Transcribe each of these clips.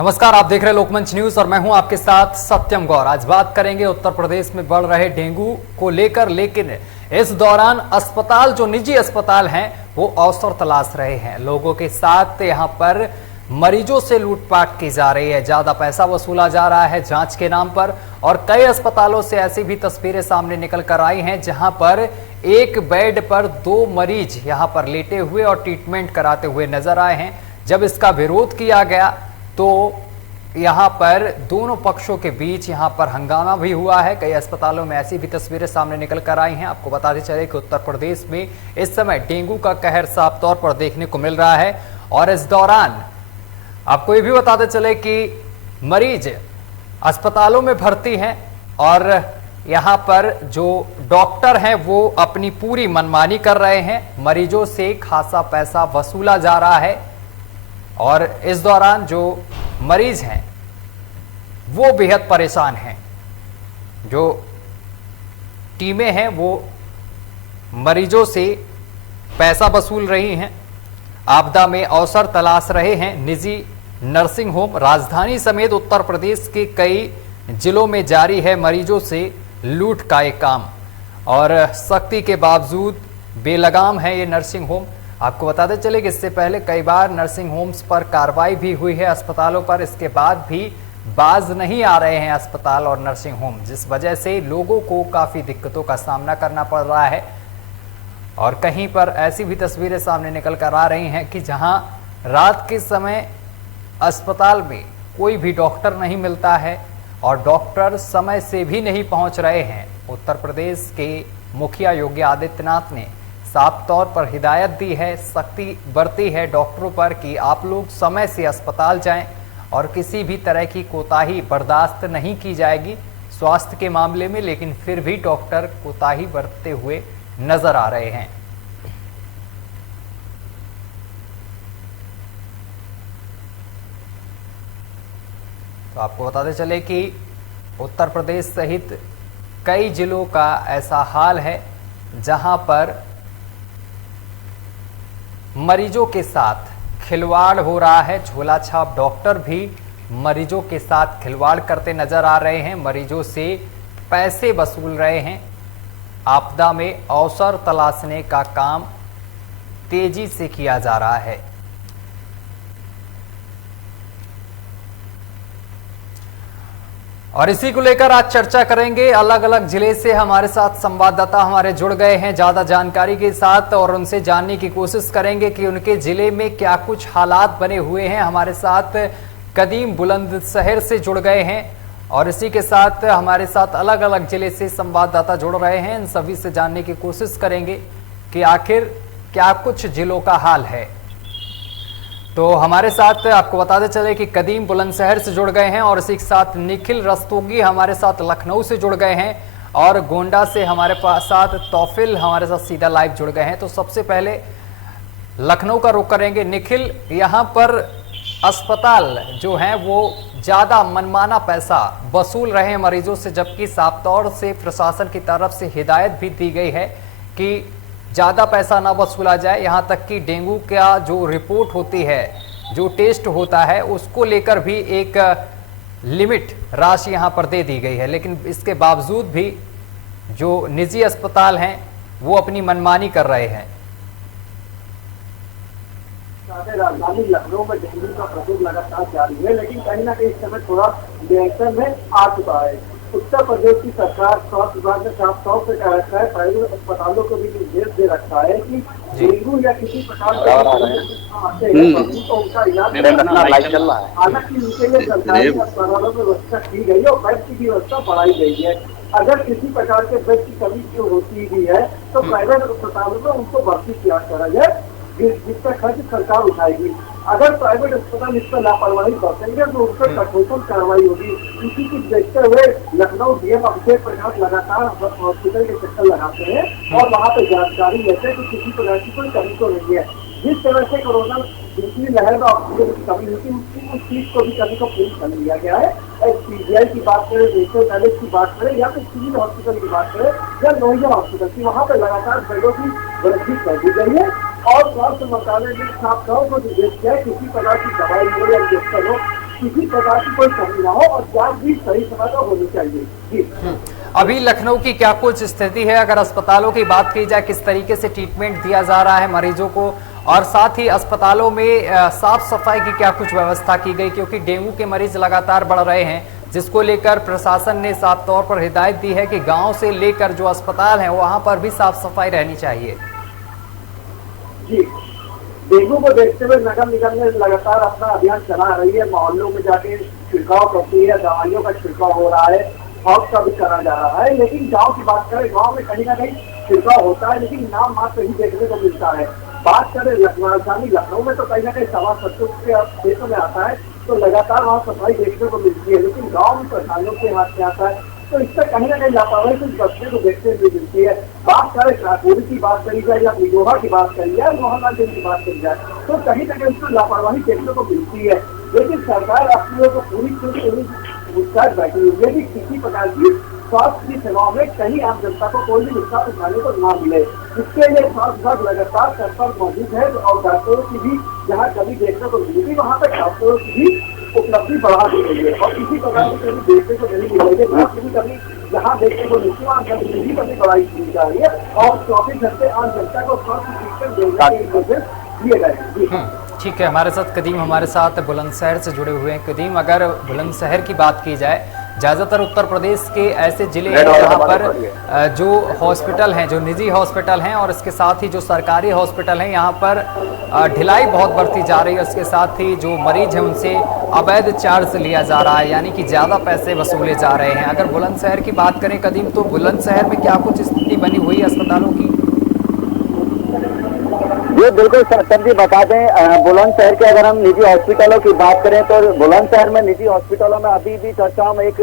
नमस्कार, आप देख रहे हैं लोकमंच न्यूज और मैं हूं आपके साथ सत्यम गौर। आज बात करेंगे उत्तर प्रदेश में बढ़ रहे डेंगू को लेकर, लेकिन इस दौरान अस्पताल, जो निजी अस्पताल हैं, वो अवसर तलाश रहे हैं। लोगों के साथ यहां पर मरीजों से लूटपाट की जा रही है, ज्यादा पैसा वसूला जा रहा है जांच के नाम पर। और कई अस्पतालों से ऐसी भी तस्वीरें सामने निकल कर आई हैं जहां पर एक बेड पर 2 मरीज यहां पर लेटे हुए और ट्रीटमेंट कराते हुए नजर आए हैं। जब इसका विरोध किया गया तो यहां पर दोनों पक्षों के बीच यहां पर हंगामा भी हुआ है। कई अस्पतालों में ऐसी भी तस्वीरें सामने निकल कर आई हैं। आपको बताते चले कि उत्तर प्रदेश में इस समय डेंगू का कहर साफ तौर पर देखने को मिल रहा है। और इस दौरान आपको ये भी बताते चले कि मरीज अस्पतालों में भर्ती हैं और यहां पर जो डॉक्टर हैं वो अपनी पूरी मनमानी कर रहे हैं। मरीजों से खासा पैसा वसूला जा रहा है और इस दौरान जो मरीज हैं वो बेहद परेशान हैं। जो टीमें हैं वो मरीजों से पैसा वसूल रही हैं, आपदा में अवसर तलाश रहे हैं। निजी नर्सिंग होम राजधानी समेत उत्तर प्रदेश के कई जिलों में जारी है मरीजों से लूट का एक काम, और सख्ती के बावजूद बेलगाम है ये नर्सिंग होम। आपको बताते चले कि इससे पहले कई बार नर्सिंग होम्स पर कार्रवाई भी हुई है अस्पतालों पर, इसके बाद भी बाज नहीं आ रहे हैं अस्पताल और नर्सिंग होम, जिस वजह से लोगों को काफ़ी दिक्कतों का सामना करना पड़ रहा है। और कहीं पर ऐसी भी तस्वीरें सामने निकल कर आ रही हैं कि जहां रात के समय अस्पताल में कोई भी डॉक्टर नहीं मिलता है और डॉक्टर समय से भी नहीं पहुंच रहे हैं। उत्तर प्रदेश के मुखिया योगी आदित्यनाथ ने साफ तौर पर हिदायत दी है, सख्ती बरती है डॉक्टरों पर कि आप लोग समय से अस्पताल जाएं और किसी भी तरह की कोताही बर्दाश्त नहीं की जाएगी स्वास्थ्य के मामले में। लेकिन फिर भी डॉक्टर कोताही बरतते हुए नजर आ रहे हैं। तो आपको बताते चले कि उत्तर प्रदेश सहित कई जिलों का ऐसा हाल है जहां पर मरीजों के साथ खिलवाड़ हो रहा है। झोला छाप डॉक्टर भी मरीजों के साथ खिलवाड़ करते नजर आ रहे हैं, मरीजों से पैसे वसूल रहे हैं। आपदा में अवसर तलाशने का काम तेजी से किया जा रहा है। और इसी को लेकर आज चर्चा करेंगे। अलग अलग जिले से हमारे साथ संवाददाता हमारे जुड़ गए हैं ज्यादा जानकारी के साथ, और उनसे जानने की कोशिश करेंगे कि उनके जिले में क्या कुछ हालात बने हुए हैं। हमारे साथ कदीम बुलंदशहर से जुड़ गए हैं और इसी के साथ हमारे साथ अलग अलग जिले से संवाददाता जुड़ रहे हैं। इन सभी से जानने की कोशिश करेंगे कि आखिर क्या कुछ जिलों का हाल है। तो हमारे साथ आपको बताते चले कि कदीम बुलंदशहर से जुड़ गए हैं और इसी के साथ निखिल रस्तोगी हमारे साथ लखनऊ से जुड़ गए हैं, और गोंडा से हमारे साथ तौफिल हमारे साथ सीधा लाइव जुड़ गए हैं। तो सबसे पहले लखनऊ का रुख करेंगे। निखिल, यहाँ पर अस्पताल जो हैं वो ज़्यादा मनमाना पैसा वसूल रहे हैं मरीजों से, जबकि साफ तौर से प्रशासन की तरफ से हिदायत भी दी गई है कि ज़्यादा पैसा ना वसूला जाए। यहाँ तक कि डेंगू का जो रिपोर्ट होती है, जो टेस्ट होता है, उसको लेकर भी एक लिमिट राशि यहाँ पर दे दी गई है। लेकिन इसके बावजूद भी जो निजी अस्पताल हैं वो अपनी मनमानी कर रहे हैं। राजधानी लखनऊ में डेंगू का प्रकोप लगातार जारी है, लेकिन कहीं ना कहीं इस समय थोड़ा नियंत्रण में आ चुका है। उत्तर प्रदेश की सरकार स्वास्थ्य विभाग ने साफ तौर से कह रखा है, प्राइवेट अस्पतालों को भी निर्देश दे रखा है कि डेंगू या किसी प्रकार के आते हैं तो उनका इलाज हालांकि उनके लिए सरकारी अस्पतालों में व्यवस्था की गई है और बेड की व्यवस्था बढ़ाई गई है। अगर किसी प्रकार के बेड की कमी जो होती भी है तो प्राइवेट अस्पतालों में उनको भर्ती किया करा जाए, जिसका खर्च सरकार उठाएगी। अगर प्राइवेट अस्पताल इस पर लापरवाही बरतेंगे तो उस पर कठोर कार्रवाई होगी। इसी को देखते हुए लखनऊ डीएम अभिषेक प्रकाश लगातार हॉस्पिटल के चक्कर लगाते हैं और वहाँ पे जानकारी लेते हैं कि किसी प्रकार की कोई कमी तो नहीं है। जिस तरह से कोरोना दूसरी लहर में ऑक्सीजन की कमी हुई उस चीज को भी कमी को पूरी कर लिया गया है। पीजीआई की बात करें, नेशनल कॉलेज की बात करें या फिर सिविल हॉस्पिटल की बात करें या लोहिया हॉस्पिटल की, वहाँ पे लगातार बेडों की वृद्धि कर दी गई है। और स्वास्थ्य मंत्रालय ने साफ तौर पर निर्देश किया है किसी प्रकार की दवाई हो या इंजेक्शन हो किसी प्रकार की कोई कमी ना हो और जांच भी सही समय पर होनी चाहिए। जी अभी लखनऊ की क्या कुछ स्थिति है, अगर अस्पतालों की बात की जाए, किस तरीके से ट्रीटमेंट दिया जा रहा है मरीजों को, और साथ ही अस्पतालों में साफ सफाई की क्या कुछ व्यवस्था की गई, क्योंकि डेंगू के मरीज लगातार बढ़ रहे हैं, जिसको लेकर प्रशासन ने साफ तौर पर हिदायत दी है कि गांव से लेकर जो अस्पताल है वहां पर भी साफ सफाई रहनी चाहिए। जी, डेंगू को देखते हुए नगर निगम ने लगातार अपना अभियान चला रही है, मोहल्लों में जाके छिड़काव करती है, दवाइयों का छिड़काव हो रहा है, फॉग का भी करा जा रहा है। लेकिन गांव की बात करें, गांव में कहीं ना कहीं छिड़काव होता है, लेकिन नाम मात्र ही देखने को मिलता है। बात करें राजधानी लखनऊ में तो कहीं ना कहीं 750 के क्षेत्र में आता है, तो लगातार वहाँ सफाई देखने को मिलती है, लेकिन गाँव में प्रधानों के हाथ में आता है, तो इससे कहीं ना कहीं लापरवाही कुछ बच्चे को देखने को मिलती है। बात करें काकोरी की बात करी जाए या निगोहा की बात करी जाए, मोहनलाल की बात करी जाए, तो कहीं ना कहीं उसमें लापरवाही देखने को मिलती है। लेकिन सरकार अपनी को पूरी मुस्तैद बैठी हुई है कि किसी प्रकार की स्वास्थ्य की सेवाओं में कहीं आम जनता को कोई भी नुकसान उठाने को न मिले। इसके लिए स्वास्थ्य विभाग लगातार तत्पर मौजूद है और डॉक्टरों की भी जहाँ कभी देखने को मिलेगी वहाँ पर डॉक्टरों की भी उपलब्धि बढ़ा दी गई है और किसी प्रकार की कभी देखने को नहीं मिलेगी। कभी जहाँ देखने को मिलती है वहाँ कभी बढ़ाई की जा रही है और 24 घंटे आम जनता को स्वास्थ्य ट्रीटमेंट देने के निर्देश दिए गए हैं। ठीक है, हमारे साथ कदीम हमारे साथ बुलंदशहर से जुड़े हुए हैं। कदीम, अगर बुलंदशहर की बात की जाए, ज़्यादातर उत्तर प्रदेश के ऐसे जिले हैं जहाँ पर जो हॉस्पिटल हैं, जो निजी हॉस्पिटल हैं और इसके साथ ही जो सरकारी हॉस्पिटल हैं, यहाँ पर ढिलाई बहुत बढ़ती जा रही है। उसके साथ ही जो मरीज हैं उनसे अवैध चार्ज लिया जा रहा है, यानी कि ज़्यादा पैसे वसूले जा रहे हैं। अगर बुलंदशहर की बात करें कदीम, तो बुलंदशहर में क्या कुछ स्थिति बनी हुई है अस्पतालों की? ये बिल्कुल सर जी बता दें, बुलंदशहर के अगर हम निजी हॉस्पिटलों की बात करें तो बुलंदशहर में निजी हॉस्पिटलों में अभी भी चर्चाओं में एक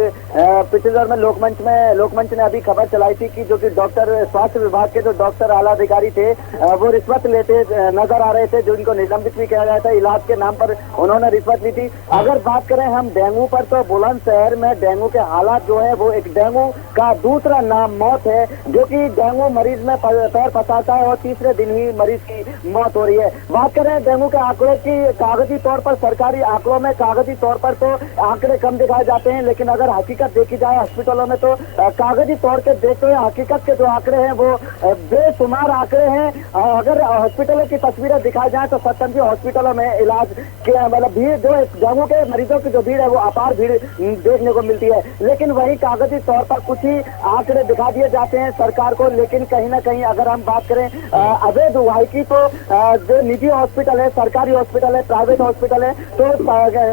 पिछले दौर में लोकमंच ने अभी खबर चलाई थी कि जो कि डॉक्टर स्वास्थ्य विभाग के जो डॉक्टर आला अधिकारी थे वो रिश्वत लेते नजर आ रहे थे, जो इनको निलंबित भी किया गया था। इलाज के नाम पर उन्होंने रिश्वत ली थी। अगर बात करें हम डेंगू पर, तो बुलंदशहर में डेंगू के हालात जो है वो एक डेंगू का दूसरा नाम मौत है, जो कि डेंगू मरीज में पैर फंसाता है और तीसरे दिन ही मरीज की मौत हो रही है। बात करें डेंगू के आंकड़ों की, कागजी तौर पर सरकारी आंकड़ों में कागजी तौर पर तो आंकड़े कम दिखाए जाते हैं, लेकिन अगर हकीकत देखी जाए हॉस्पिटलों में तो कागजी तौर के देखते हुए हकीकत के जो आंकड़े हैं वो बेशुमार आंकड़े हैं। अगर हॉस्पिटलों की तस्वीरें दिखाई जाए तो सत्तनजी हॉस्पिटलों में इलाज के मतलब भीड़, जो डेंगू के मरीजों की जो भीड़ है वो अपार भीड़ देखने को मिलती है, लेकिन वही कागजी तौर पर कुछ ही आंकड़े दिखा दिए जाते हैं सरकार को। लेकिन कहीं ना कहीं अगर हम बात करें अवैध उगाही की, तो जो निजी हॉस्पिटल है, सरकारी हॉस्पिटल है, प्राइवेट हॉस्पिटल है, तो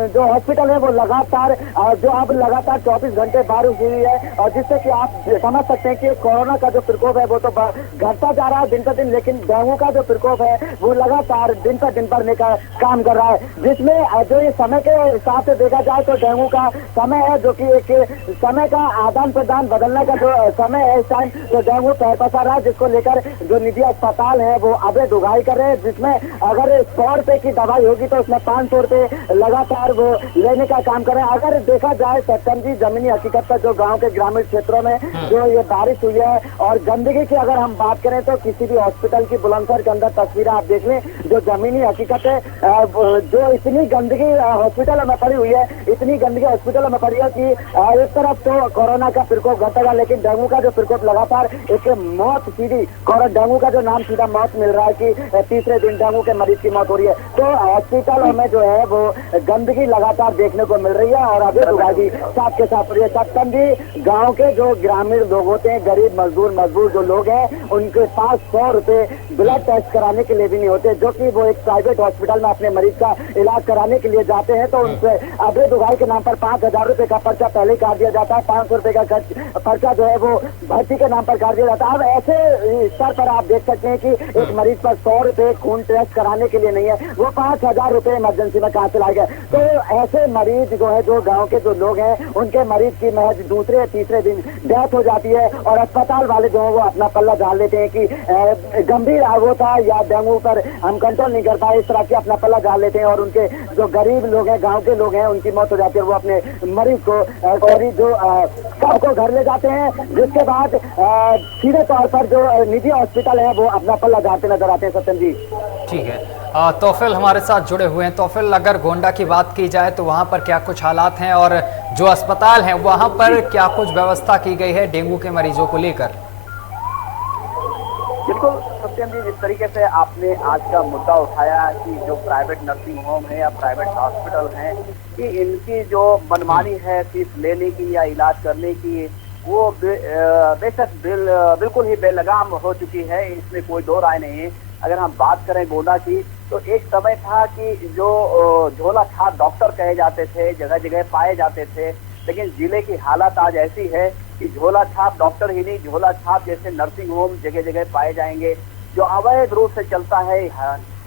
जो हॉस्पिटल है वो लगातार जो अब लगातार 24 घंटे बारिश हुई है और जिससे कि आप समझ सकते हैं कि कोरोना का जो प्रकोप है वो तो घटता जा रहा है दिन पर दिन, लेकिन डेंगू का जो प्रकोप है वो लगातार दिन पर दिन बढ़ने का काम कर रहा है, जिसमें जो ये समय के हिसाब से देखा जाए तो डेंगू का समय है जो कि एक समय का आदान प्रदान बदलने का जो समय है इस टाइम, तो डेंगू पैर पसार रहा है, जिसको लेकर जो निजी अस्पताल है वो अवैध उगाही कर रहे हैं, जिसमें अगर 100 रुपए की दवाई होगी तो उसमें 500 रुपए लगातार वो लेने का काम कर रहे हैं। अगर देखा जाए सत्यम जी, जमीनी हकीकत पर जो गांव के ग्रामीण क्षेत्रों में जो ये बारिश हुई है और गंदगी की अगर हम बात करें तो किसी भी हॉस्पिटल की बुलंदशहर के अंदर तस्वीरें आप देख लें, जो जमीनी हकीकत है, जो इतनी गंदगी हॉस्पिटलों में पड़ी हुई है, इतनी गंदगी हॉस्पिटलों में पड़ी है कि एक तरफ तो कोरोना का प्रकोप घटेगा, लेकिन डेंगू का जो प्रकोप लगातार एक मौत सीधी, डेंगू का जो नाम सीधा मौत मिल रहा है कि तीसरे दिन डेंगू के मरीज की मौत हो रही है। तो हॉस्पिटलों में जो है वो गंदगी लगातार देखने को मिल रही है और अभी उगाही साथ के साथ हो रही है। सत्यम जी, गाँव के जो ग्रामीण लोग होते हैं, गरीब मजदूर जो लोग हैं, उनके पास 100 रुपए ब्लड टेस्ट कराने के लिए भी नहीं होते, जो कि वो एक प्राइवेट हॉस्पिटल में अपने मरीज का इलाज कराने के लिए जाते हैं, तो उनसे अवैध उगाही के नाम पर 5000 रुपए का पर्चा पहले काट दिया जाता है, 500 रुपए का पर्चा जो है वो भर्ती के नाम पर काट दिया जाता है। अब ऐसे स्तर पर आप देख सकते हैं कि एक मरीज पर 100 रुपए खून टेस्ट कराने के लिए नहीं है, वो 5000 रुपए इमरजेंसी में कहाँ से लाए गए। तो ऐसे मरीज जो है, जो गांव के जो लोग हैं, उनके मरीज की महज दूसरे तीसरे दिन डेथ हो जाती है और अस्पताल वाले जो है वो अपना पल्ला डाल लेते हैं कि गंभीर वो था या डेंगू पर हम कंट्रोल नहीं कर पाए, इस तरह के अपना पल्ला डाल लेते हैं और उनके जो गरीब लोग हैं, गाँव के लोग हैं, उनकी मौत हो जाती है। वो अपने मरीज को सबको घर ले जाते हैं, जिसके बाद सीधे तौर पर जो निजी हॉस्पिटल है वो अपना पल्ला डालते नजर चाहते हैं सत्यम जी। ठीक है, तौफिल हमारे साथ जुड़े हुए हैं। तौफिल, अगर गोंडा की बात की जाए तो वहां पर क्या कुछ हालात हैं और जो अस्पताल है वहां पर क्या कुछ व्यवस्था की गई है डेंगू के मरीजों को लेकर? बिल्कुल सत्यम जी, जिस तरीके से आपने आज का मुद्दा उठाया कि जो प्राइवेट नर्सिंग होम है या प्राइवेट हॉस्पिटल हैं कि इनकी जो मनमानी है फीस लेने की या इलाज करने की, वो बेशक बिल्कुल ही बेलगाम हो चुकी है, इसमें कोई दो राय नहीं है। अगर हम बात करें गोंडा की, तो एक समय था कि जो झोला छाप डॉक्टर कहे जाते थे जगह जगह पाए जाते थे, लेकिन जिले की हालत आज ऐसी है कि झोला छाप डॉक्टर ही नहीं, झोला छाप जैसे नर्सिंग होम जगह जगह पाए जाएंगे जो अवैध रूप से चलता है।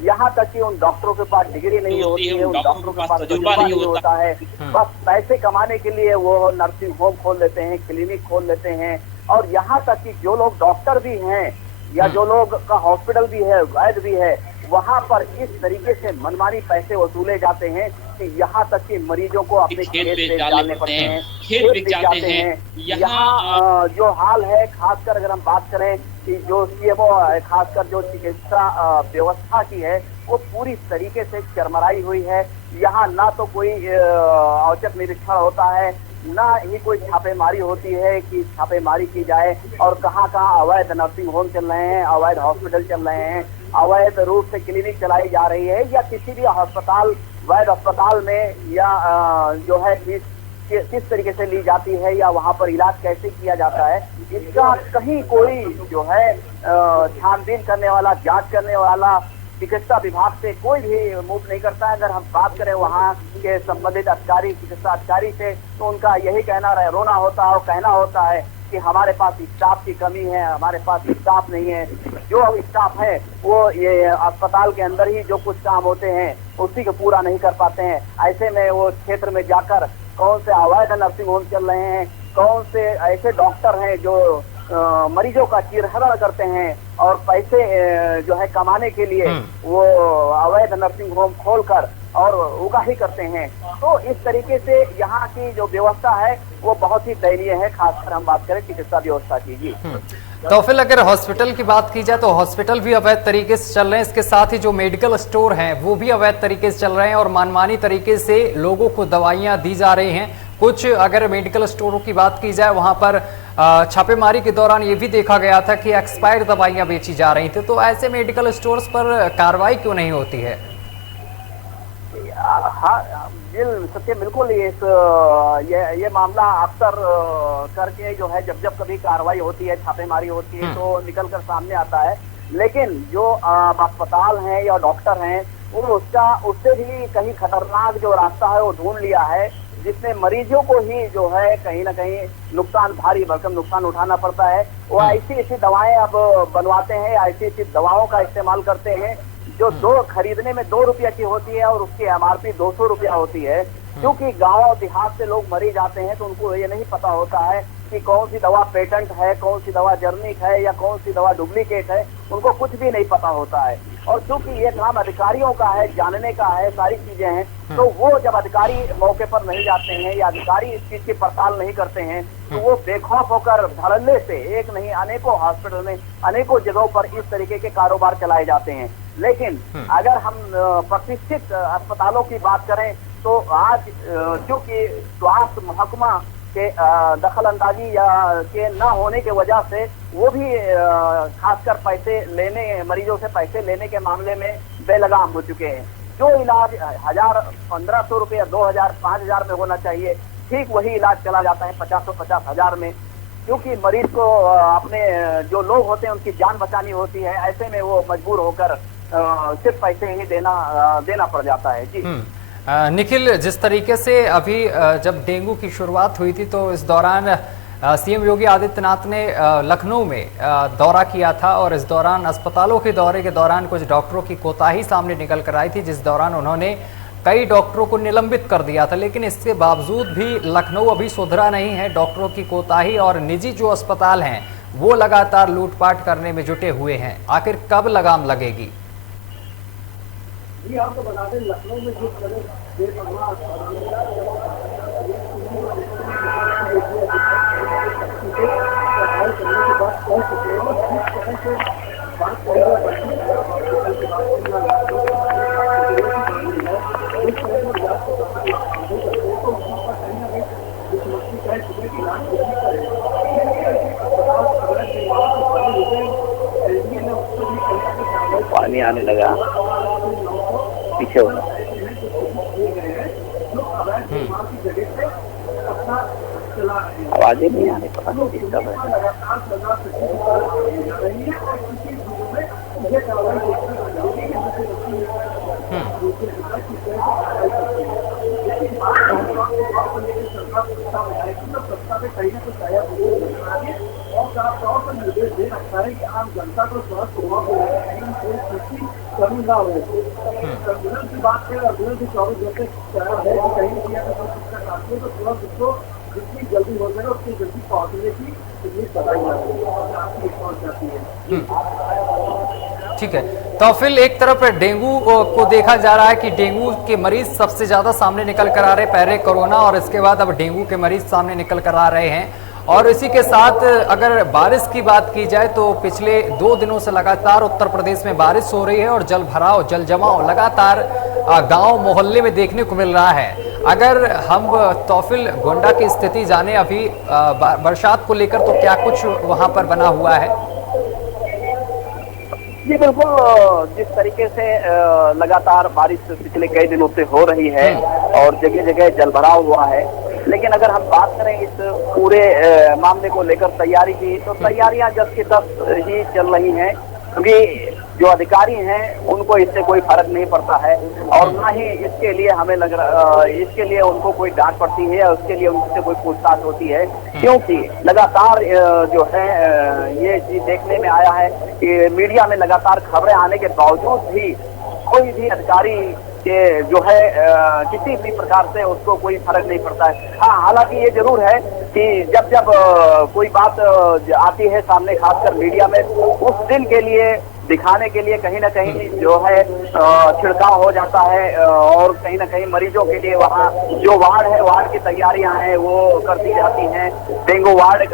यहाँ तक कि उन डॉक्टरों के पास डिग्री नहीं होती है, उन डॉक्टरों के पास तजुर्बा नहीं होता है, बस पैसे कमाने के लिए वो नर्सिंग होम खोल लेते हैं, क्लिनिक खोल लेते हैं। और यहाँ तक कि जो लोग डॉक्टर भी हैं या जो लोग का हॉस्पिटल भी है, वैद भी है, वहां पर इस तरीके से मनमानी पैसे वसूले जाते हैं कि यहाँ तक कि मरीजों को अपने खेत पे डालने पड़ते हैं, खेत पे जाते हैं। यहाँ जो हाल है, खासकर अगर हम बात करें कि जो सीएमओ खासकर जो चिकित्सा व्यवस्था की है, वो पूरी तरीके से चरमराई हुई है। यहाँ ना तो कोई औचक निरीक्षण होता है, ना ही कोई छापेमारी होती है कि छापेमारी की जाए और कहाँ कहाँ अवैध नर्सिंग होम चल रहे हैं, अवैध हॉस्पिटल चल रहे हैं, अवैध रूप से क्लिनिक चलाई जा रही है, या किसी भी अस्पताल वैध अस्पताल में या जो है फीस किस तरीके से ली जाती है या वहाँ पर इलाज कैसे किया जाता है, इसका कहीं कोई जो है छानबीन करने वाला, जांच करने वाला चिकित्सा विभाग से कोई भी मूव नहीं करता है। अगर हम बात करें वहाँ के संबंधित अधिकारी, चिकित्सा अधिकारी से, तो उनका यही कहना रोना होता है और कहना होता है कि हमारे पास स्टाफ की कमी है, हमारे पास स्टाफ नहीं है। जो स्टाफ है वो ये अस्पताल के अंदर ही जो कुछ काम होते हैं उसी को पूरा नहीं कर पाते हैं। ऐसे में वो क्षेत्र में जाकर कौन से अवैध नर्सिंग होम चल रहे हैं, कौन से ऐसे डॉक्टर हैं जो मरीजों का चीरहरण करते हैं और पैसे जो है कमाने के लिए वो अवैध नर्सिंग होम खोलकर और उगाही करते हैं। तो इस तरीके से यहाँ की जो व्यवस्था है वो बहुत ही दयनीय है, खासकर हम बात करें चिकित्सा व्यवस्था की। जी तो फिर अगर हॉस्पिटल की बात की जाए तो हॉस्पिटल भी अवैध तरीके से चल रहे हैं, इसके साथ ही जो मेडिकल स्टोर हैं वो भी अवैध तरीके से चल रहे हैं और मनमानी तरीके से लोगों को दवाइयां दी जा रही हैं। कुछ अगर मेडिकल स्टोरों की बात की जाए वहां पर छापेमारी के दौरान ये भी देखा गया था कि एक्सपायर्ड दवाइयां बेची जा रही थी। तो ऐसे मेडिकल स्टोर्स पर कार्रवाई क्यों नहीं होती है? हाँ सत्य, बिल्कुल ये मामला अक्सर करके जो है जब कभी कार्रवाई होती है, छापेमारी होती है तो निकल कर सामने आता है। लेकिन जो अस्पताल हैं या डॉक्टर हैं वो उससे भी कहीं खतरनाक जो रास्ता है वो ढूंढ लिया है, जिसमें मरीजों को ही जो है कहीं ना कहीं नुकसान, भारी भरकम नुकसान उठाना पड़ता है। वो ऐसी दवाएं अब बनवाते हैं, ऐसी दवाओं का इस्तेमाल करते हैं जो खरीदने में 2 रुपया की होती है और उसकी MRP 200 रुपया होती है। क्योंकि गांव देहात से लोग मरीज आते हैं तो उनको ये नहीं पता होता है कि कौन सी दवा पेटेंट है, कौन सी दवा जर्निक है या कौन सी दवा डुप्लीकेट है, उनको कुछ भी नहीं पता होता है। और क्योंकि ये काम अधिकारियों का है, जानने का है, सारी चीजें हैं, तो वो जब अधिकारी मौके पर नहीं जाते हैं या अधिकारी इस चीज की पड़ताल नहीं करते हैं तो वो बेखौफ होकर धड़ल्ले से एक नहीं अनेकों हॉस्पिटल में, अनेकों जगहों पर इस तरीके के कारोबार चलाए जाते हैं। लेकिन अगर हम प्रतिष्ठित अस्पतालों की बात करें तो आज क्योंकि स्वास्थ्य महकमा के दखल अंदाजी या के न होने के वजह से वो भी खासकर पैसे लेने, मरीजों से पैसे लेने के मामले में बेलगाम हो चुके हैं। जो इलाज 1000, 1500 रुपये, 2000, 5000 में होना चाहिए, ठीक वही इलाज चला जाता है 50,000 में। क्योंकि मरीज को अपने जो लोग होते हैं उनकी जान बचानी होती है, ऐसे में वो मजबूर होकर सिर्फ पैसे ही देना पड़ जाता है। जी निखिल, जिस तरीके से अभी जब डेंगू की शुरुआत हुई थी तो इस दौरान सीएम योगी आदित्यनाथ ने लखनऊ में दौरा किया था और इस दौरान अस्पतालों के दौरे के दौरान कुछ डॉक्टरों की कोताही सामने निकल कर आई थी, जिस दौरान उन्होंने कई डॉक्टरों को निलंबित कर दिया था। लेकिन इसके बावजूद भी लखनऊ अभी सुधरा नहीं है। डॉक्टरों की कोताही और निजी जो अस्पताल हैं वो लगातार लूटपाट करने में जुटे हुए हैं। आखिर कब लगाम लगेगी? जी आपको बता दें, लखनऊ में जिस तरह करने के बाद कह सके और जिस तरह से बात कही जा सकती है हॉस्पिटल की बात करी या लाखों की बात करी है, इस तरह से इलाज को करते हैं तो वहाँ पर कहीं ना कहीं मुख्यमंत्री कह चुके कि इलाज नहीं करे, अस्पताल अगर वहाँ से बड़े हो गए एलडीए ने उसको भी कहीं ना कहीं पानी आने लगा पीछे होना आवाजें नहीं आने, पता नहीं डिस्टर्ब है। निर्देश दे रखा है कि आम जनता को स्वास्थ्य सेवा को कमी ना हो। एम्बुलेंस की बात करें, एम्बुलेंस 24 घंटे तैयार है कि कहीं भी अगर कोई दिक्कत आती है तो तुरंत उसको जितनी जल्दी हो जाए उतनी जल्दी पहुंचने की तकलीफ बताई जाती है और आपकी पहुंच जाती है। ठीक है, तो फिर एक तरफ डेंगू को देखा जा रहा है कि डेंगू के मरीज सबसे ज्यादा सामने निकल कर आ रहे हैं, पहले कोरोना और इसके बाद अब डेंगू के मरीज सामने निकल कर आ रहे हैं। और इसी के साथ अगर बारिश की बात की जाए तो पिछले 2 दिनों से लगातार उत्तर प्रदेश में बारिश हो रही है और जल भराव जल जमाव लगातार गांव मोहल्ले में देखने को मिल रहा है। अगर हम तौफिल गोंडा की स्थिति जाने अभी बरसात को लेकर, तो क्या कुछ वहां पर बना हुआ है? जी बिल्कुल, जिस तरीके से लगातार बारिश पिछले कई दिनों से हो रही है और जगह जगह जलभराव हुआ है, लेकिन अगर हम बात करें इस पूरे मामले को लेकर तैयारी की, तो तैयारियां जस की तस ही चल रही हैं, क्योंकि जो अधिकारी हैं उनको इससे कोई फर्क नहीं पड़ता है और ना ही इसके लिए हमें लग रहा इसके लिए उनको कोई डांट पड़ती है या उसके लिए उनसे कोई पूछताछ होती है, क्योंकि लगातार जो है ये चीज देखने में आया है कि मीडिया में लगातार खबरें आने के बावजूद भी कोई भी अधिकारी के जो है किसी भी प्रकार से उसको कोई फर्क नहीं पड़ता है। हाँ, हालांकि ये जरूर है कि जब जब कोई बात आती है सामने, खासकर मीडिया में, उस दिन के लिए दिखाने के लिए कहीं ना कहीं जो है छिड़काव हो जाता है और कहीं ना कहीं मरीजों के लिए वहाँ जो वार्ड है, वार्ड की तैयारियां हैं वो कर दी जाती हैं, डेंगू वार्ड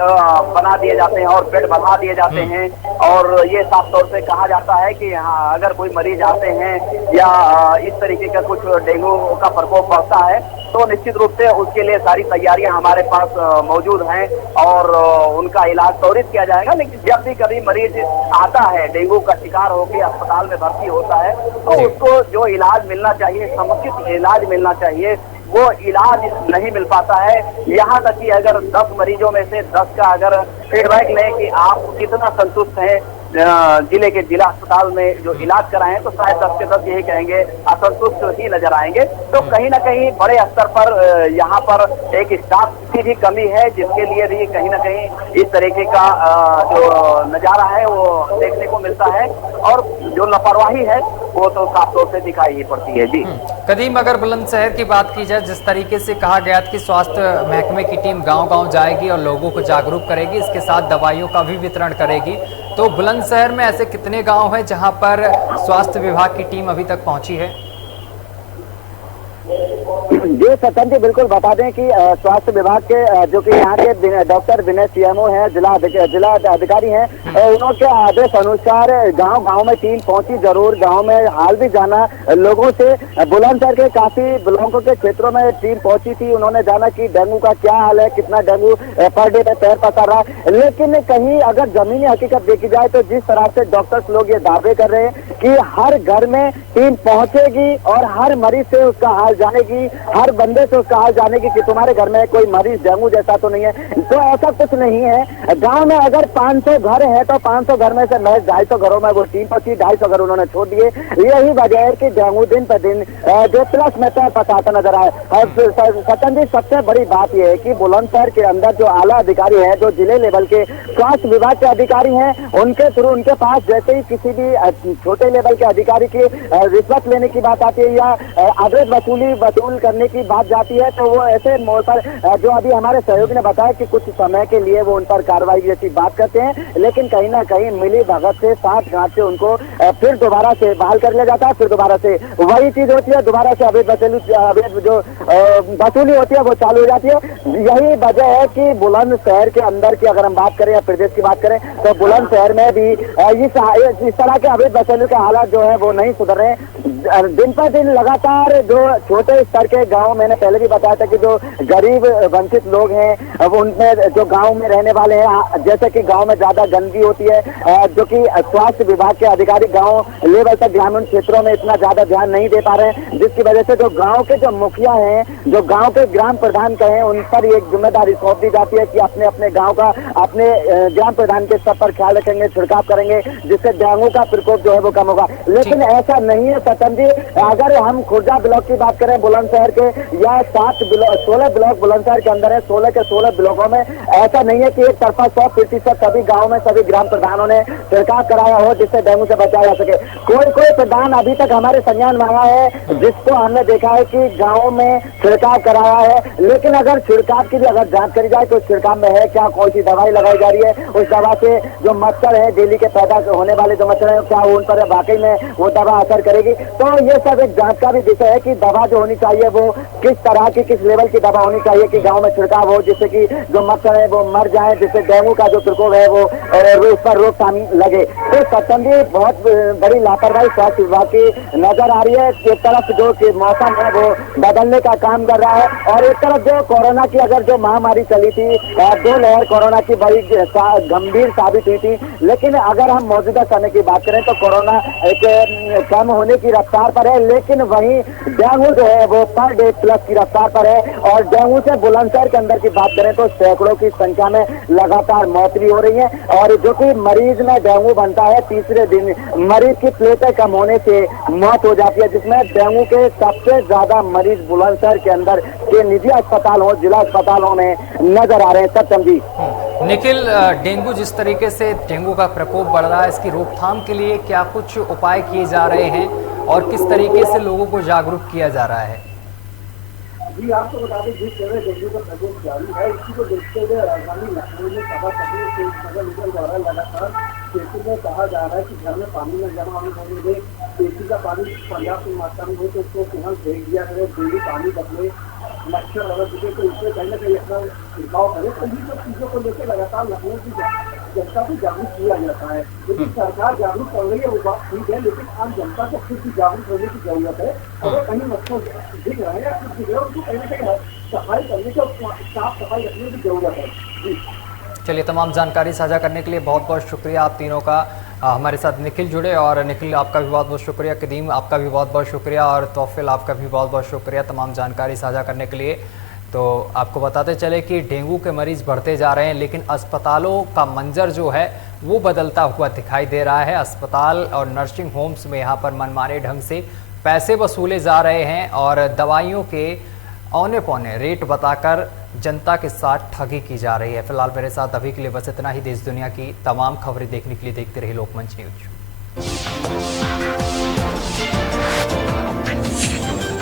बना दिए जाते हैं और बेड बढ़ा दिए जाते हैं और ये साफ तौर से कहा जाता है कि हाँ, अगर कोई मरीज आते हैं या इस तरीके का कुछ डेंगू का प्रकोप बढ़ता है तो निश्चित रूप से उसके लिए सारी तैयारियां हमारे पास मौजूद हैं और उनका इलाज त्वरित किया जाएगा। लेकिन जब भी कभी मरीज आता है डेंगू का शिकार होकर अस्पताल में भर्ती होता है तो उसको जो इलाज मिलना चाहिए, समुचित इलाज मिलना चाहिए, वो इलाज नहीं मिल पाता है। यहाँ तक कि अगर 10 मरीजों में से 10 का अगर फीडबैक लें कि आप कितना संतुष्ट हैं जिले के जिला अस्पताल में जो इलाज कराएं, तो शायद 10 के 10 यही कहेंगे असंतुष्ट ही नजर आएंगे। तो कहीं ना कहीं बड़े स्तर पर यहाँ पर एक स्टाफ की भी कमी है, जिसके लिए भी कहीं ना कहीं इस तरीके का जो नजारा है वो देखने को मिलता है और जो लापरवाही है वो तो साफ तौर से दिखाई ही पड़ती है। जी कदीम, अगर बुलंदशहर की बात की जाए, जिस तरीके से कहा गया कि स्वास्थ्य महकमे की टीम गांव-गांव जाएगी और लोगों को जागरूक करेगी, इसके साथ दवाइयों का भी वितरण करेगी, तो बुलंदशहर में ऐसे कितने गांव हैं जहां पर स्वास्थ्य विभाग की टीम अभी तक पहुंची है? जी सचिन जी, बिल्कुल बता दें कि स्वास्थ्य विभाग के जो कि यहाँ के डॉक्टर विनय सीएमओ हैं, जिला अधिकारी हैं, उनके आदेश अनुसार गांव-गांव में टीम पहुंची, जरूर गांव में हाल भी जाना लोगों से। बुलंदशहर के काफी ब्लॉकों के क्षेत्रों में टीम पहुंची थी, उन्होंने जाना कि डेंगू का क्या हाल है, कितना डेंगू पर डे पे पैर पसार रहा है। लेकिन कहीं अगर जमीनी हकीकत देखी जाए तो जिस तरह से डॉक्टर्स लोग ये दावे कर रहे हैं कि हर घर में टीम पहुंचेगी और हर मरीज से उसका हाल जानेगी, हर बंदे से उसका हाल जानेगी कि तुम्हारे घर में कोई मरीज डेंगू जैसा तो नहीं है, तो ऐसा कुछ नहीं है। गांव में अगर 500 घर है तो 500 घर में से महज 250 घरों में वो टीम पहुंची, 250 घर उन्होंने छोड़ दिए। यही वजह है कि डेंगू दिन पर दिन जो प्लस में पसाता नजर आए। सचिन जी, सबसे बड़ी बात यह है कि बुलंदशहर के अंदर जो आला अधिकारी है, जो जिले लेवल के स्वास्थ्य विभाग के अधिकारी हैं, उनके थ्रू उनके पास जैसे ही किसी भी छोटे लेवल के अधिकारी की रिश्वत लेने की बात आती है या अवैध वसूल करने करने की बात जाती है तो वो ऐसे मोड़ पर जो अभी हमारे सहयोगी ने बताया कि कुछ समय के लिए वो उन पर कार्रवाई जैसी बात करते हैं, लेकिन कहीं ना कहीं मिली भगत से साठ गांठ से उनको फिर दोबारा से बहाल कर लिया जाता है, फिर दोबारा से वही चीज होती है, दोबारा से अवैध जो वसूली होती है वो चालू हो जाती है। यही वजह है कि बुलंदशहर के अंदर की अगर हम बात करें या प्रदेश की बात करें तो बुलंदशहर में भी इस तरह के अवैध वसूली के हालात जो है वो नहीं सुधर रहे हैं। दिन पर दिन लगातार जो छोटे स्तर के गांव, मैंने पहले भी बताया था कि जो गरीब वंचित लोग हैं अब उनमें जो गांव में रहने वाले हैं, जैसे कि गांव में ज्यादा गंदगी होती है, जो कि स्वास्थ्य विभाग के अधिकारी गांव लेवल तक ग्रामीण क्षेत्रों में इतना ज्यादा ध्यान नहीं दे पा रहे हैं, जिसकी वजह से जो गांव के जो मुखिया हैं, जो गांव के ग्राम प्रधान कहें, उन पर एक जिम्मेदारी सौंप दी जाती है कि अपने अपने गांव का अपने ग्राम प्रधान के स्तर पर ख्याल रखेंगे, छिड़काव करेंगे, जिससे डेंगू का प्रकोप जो है वो कम होगा। लेकिन ऐसा नहीं है सतन जी। अगर हम खुर्जा ब्लॉक की बात करें बुलंदशहर के, या 16 ब्लॉक बुलंदशहर के अंदर है, 16 के 16 ब्लॉकों में ऐसा नहीं है कि एक तरफा 100% सभी गाँव में सभी ग्राम प्रधानों ने छिड़काव कराया हो जिससे डेंगू से बचाया जा सके। कोई प्रधान अभी तक हमारे संज्ञान में आया है जिसको हमने देखा है कि गाँव में छिड़काव कराया है, लेकिन अगर छिड़काव की भी अगर जांच करी जाए तो छिड़काव में है क्या, कौन सी दवाई लगाई जा रही है, उस दवा से जो मच्छर है डेली के पैदा होने वाले जो मच्छर है क्या उन पर वाकई में वो दवा असर करेगी। तो ये सब एक जांच का भी विषय है कि दवा जो होनी चाहिए वो किस तरह की, किस लेवल की दवा होनी चाहिए कि गाँव में छिड़काव हो जिससे कि जो मच्छर है वो मर जाए, जिससे डेंगू का जो प्रकोप है वो उस पर रोकथाम लगे। तो सत्यम जी बहुत बड़ी लापरवाही स्वास्थ्य विभाग की नजर आ रही है। एक तरफ जो कि मौसम है वो बदलने का काम कर रहा है और एक तरफ जो कोरोना की अगर जो महामारी चली थी, 2 लहर कोरोना की बड़ी गंभीर साबित हुई थी, लेकिन अगर हम मौजूदा समय की बात करें तो कोरोना एक कम होने की रफ्तार पर है, लेकिन वहीं डेंगू जो है वो पर डे प्लस की रफ्तार पर है। और डेंगू से बुलंदशहर के अंदर की बात करें तो सैकड़ों की संख्या में लगातार मौत भी हो रही है और जो कि मरीज में डेंगू बनता है तीसरे दिन मरीज की प्लेटें कम होने से मौत हो जाती है, जिसमें डेंगू के सबसे ज्यादा मरीज बुलंदशहर के अंदर के निजी अस्पतालों, जिला अस्पतालों में नजर आ रहे हैं। सत्यम जी। निखिल, डेंगू जिस तरीके से डेंगू का प्रकोप बढ़ रहा है, इसकी रोकथाम के लिए क्या कुछ उपाय किए जा रहे हैं और किस तरीके से लोगों को जागरूक किया जा रहा है? जी आपको बता दें जिस जगह डेंगू का प्रकोप जारी है, इसी को देखते हुए राजधानी लखनऊ में सभा सभी के नगर निगम द्वारा लगातार खेती में कहा जा रहा है कि घर में पानी न जमा होने दे, खेती का पानी पर्याप्त मात्रा में हो तो उसको तुरंत फेंक दिया करे, डेली पानी बदले, मच्छर अगर दिखे तो उससे कहीं ना कहीं अपना छिड़काव करे। तो ये सब चीजों को लेकर लगातार लखनऊ की जनता को जागरूक किया जाता है। लेकिन सरकार जागरूक कर रही है वो बात ठीक है, लेकिन आम जनता को खुद भी जागरूक करने की जरूरत है। अगर कहीं मच्छर दिख रहे हैं या कुछ दिख रहे हैं, उनको कहीं ना कहीं सफाई करने की, साफ सफाई रखने की जरूरत है। जी चलिए, तमाम जानकारी साझा करने के लिए बहुत बहुत शुक्रिया आप तीनों का। हमारे साथ निखिल जुड़े, और निखिल आपका भी बहुत बहुत शुक्रिया, कदीम आपका भी बहुत बहुत शुक्रिया और तौफिल आपका भी बहुत बहुत शुक्रिया तमाम जानकारी साझा करने के लिए। तो आपको बताते चले कि डेंगू के मरीज बढ़ते जा रहे हैं, लेकिन अस्पतालों का मंजर जो है वो बदलता हुआ दिखाई दे रहा है। अस्पताल और नर्सिंग होम्स में यहाँ पर मनमाने ढंग से पैसे वसूले जा रहे हैं और दवाइयों के औने पौने रेट बताकर जनता के साथ ठगी की जा रही है। फिलहाल मेरे साथ अभी के लिए बस इतना ही। देश दुनिया की तमाम खबरें देखने के लिए देखते रहिए लोकमंच न्यूज।